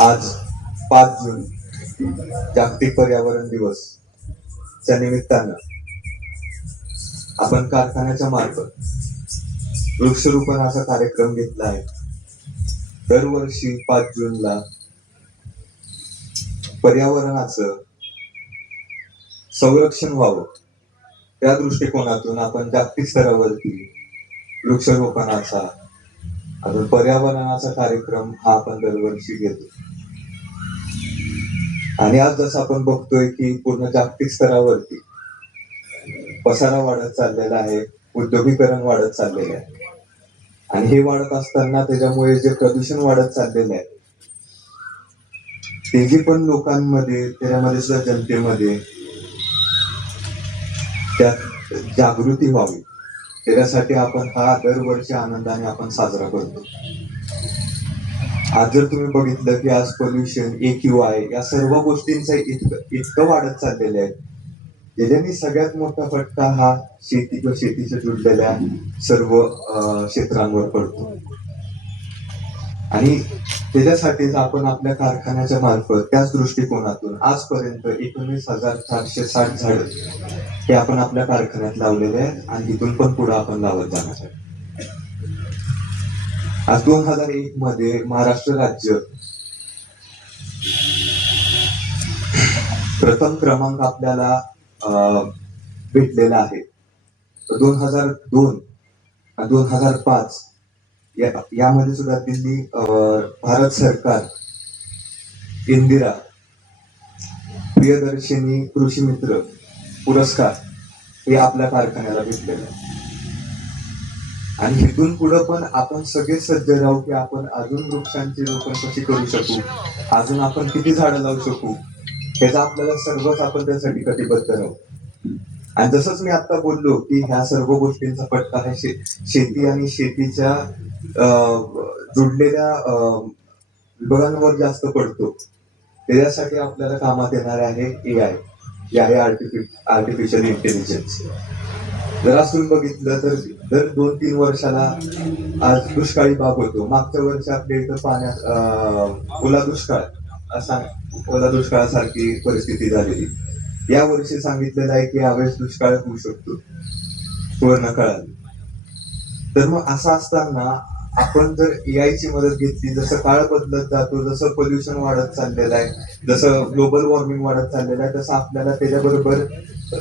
आज 5 जून जागतिक पर्यावरण दिवस च्या निमित्तानं आपण कारखान्याच्या मार्फत वृक्षरोपणाचा कार्यक्रम घेतला आहे. दरवर्षी 5 जूनला पर्यावरणाचं संरक्षण व्हावं त्या दृष्टिकोनातून आपण जागतिक स्तरावरती वृक्षरोपणाचा अजून पर्यावरणाचा कार्यक्रम हा आपण दरवर्षी घेतो. आणि आज जसं आपण बघतोय की पूर्ण जागतिक स्तरावरती पसारा वाढत चाललेला आहे, औद्योगिकरण वाढत चाललेलं आहे. आणि हे वाढत असताना त्याच्यामुळे जे प्रदूषण वाढत चाललेलं आहे ते जे पण लोकांमध्ये त्याच्यामध्ये सुद्धा जनतेमध्ये त्यात जागृती व्हावी त्याच्यासाठी आपण हा दरवर्षी आनंदाने आपण साजरा करतो. आज जर तुम्ही बघितलं की आज पोल्युशन AQI या सर्व गोष्टींचं इतकं वाढत चाललेलं आहे ज्याच्याने सगळ्यात मोठा फटका हा शेती किंवा शेतीच्या जुडलेल्या सर्व क्षेत्रांवर पडतो. आणि त्याच्यासाठीच आपण आपल्या कारखान्याच्या मार्फत त्याच दृष्टिकोनातून आजपर्यंत 19,460 झाड हे आपण आपल्या कारखान्यात लावलेले आहेत आणि इथून पण पुढे आपण लावत जाणार आहे. आज 2001 मध्ये महाराष्ट्र राज्य प्रथम क्रमांक आपल्याला भेटलेला आहे. 2002 2005 यामध्ये सुद्धा दिल्ली भारत सरकार इंदिरा प्रियदर्शिनी कृषी मित्र पुरस्कार हे आपल्या कारखान्याला भेटलेलं आहे. आणि इथून पुढे पण आपण सगळे सज्ज राहू की आपण अजून वृक्षांची रोपण कशी करू शकू, अजून आपण किती झाडं लावू शकू ह्याचा आपल्याला सर्वच आपण त्यासाठी कटिबद्ध राहू. आणि जसंच मी आता बोललो की ह्या सर्व गोष्टींचा फटका हा शेती आणि शेतीच्या जुडलेल्या विभागांवर जास्त पडतो. त्याच्यासाठी आपल्याला कामात येणार आहे AI जे आहे आर्टिफिशियल इंटेलिजन्स. जर असं बघितलं तर दर 2-3 वर्षाला आज दुष्काळी भाग होतो. मागच्या वर्षी आपल्या इथं पाण्यात ओला दुष्काळासारखी परिस्थिती झालेली. या वर्षी सांगितलेलं आहे की यावेळेस दुष्काळ होऊ शकतो पूर्ण काळात. तर मग असं असताना आपण जर AI ची मदत घेतली, जसं काळ बदलत जातो, जसं पोल्युशन वाढत चाललेलं आहे, जसं ग्लोबल वॉर्मिंग वाढत चाललेलं आहे, तसं आपल्याला त्याच्याबरोबर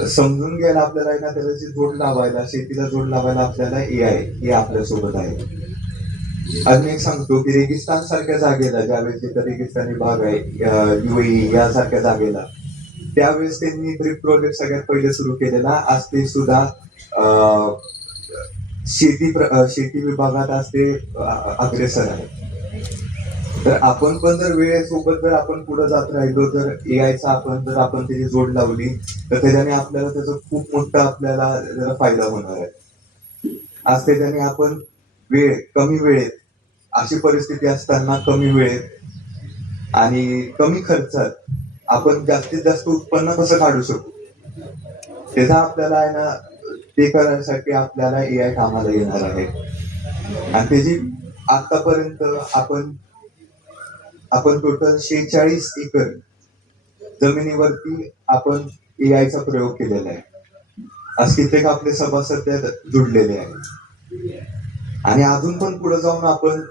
समजून घ्यायला आपल्याला आहे ना त्याची जोड लावायला, शेतीला जोड लावायला आपल्याला AI हे आपल्यासोबत आहे. अजून एक सांगतो की रेगिस्तान सारख्या जागेला, ज्यावेळेस जिथं रेगिस्तानी भाग आहे UAE यासारख्या जागेला, त्यावेळेस त्यांनी ट्रिप प्रोजेक्ट सगळ्यात पहिले सुरू केलेला. आज ते सुद्धा शेती विभागात आज ते अग्रेसर आहे. तर आपण पण जर वेळेसोबत जर आपण पुढे जात राहिलो तर AI चा आपण त्याची जोड लावली तर त्याच्याने आपल्याला त्याचा खूप मोठा आपल्याला फायदा होणार आहे. आज त्याच्याने आपण कमी वेळेत, अशी परिस्थिती असताना कमी वेळेत आणि कमी खर्चात आपण जास्तीत जास्त उत्पन्न कसं काढू शकू त्याचा आपल्याला आहे ना ते करण्यासाठी आपल्याला AI कामाला येणार आहे. आणि त्याची आतापर्यंत आपण टोटल 46 एकर जमिनीवरती आपण AI चा प्रयोग केलेला आहे. आज कित्येक आपले सभासद त्यात जुडलेले आहेत. आणि अजून पण पुढे जाऊन आपण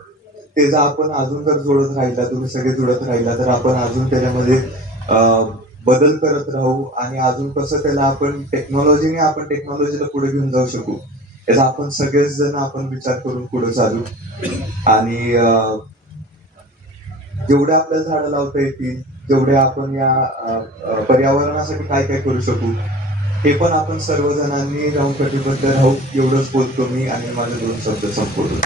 त्याचा आपण अजून जर जोडत राहिला, तुम्ही सगळे जुळत राहिला तर आपण अजून त्याच्यामध्ये बदल करत राहू आणि अजून कसं त्याला आपण टेक्नॉलॉजीला पुढे घेऊन जाऊ शकू याचा आपण सगळेच जण आपण विचार करून पुढे चालू. आणि जेवढे आपल्याला झाडं लावता येतील, जेवढे आपण या पर्यावरणासाठी काय काय करू शकू हे पण आपण सर्वजणांनी राहून कटिबद्ध राहू. एवढंच बोलतो मी आणि माझे 2 शब्द संपवतो.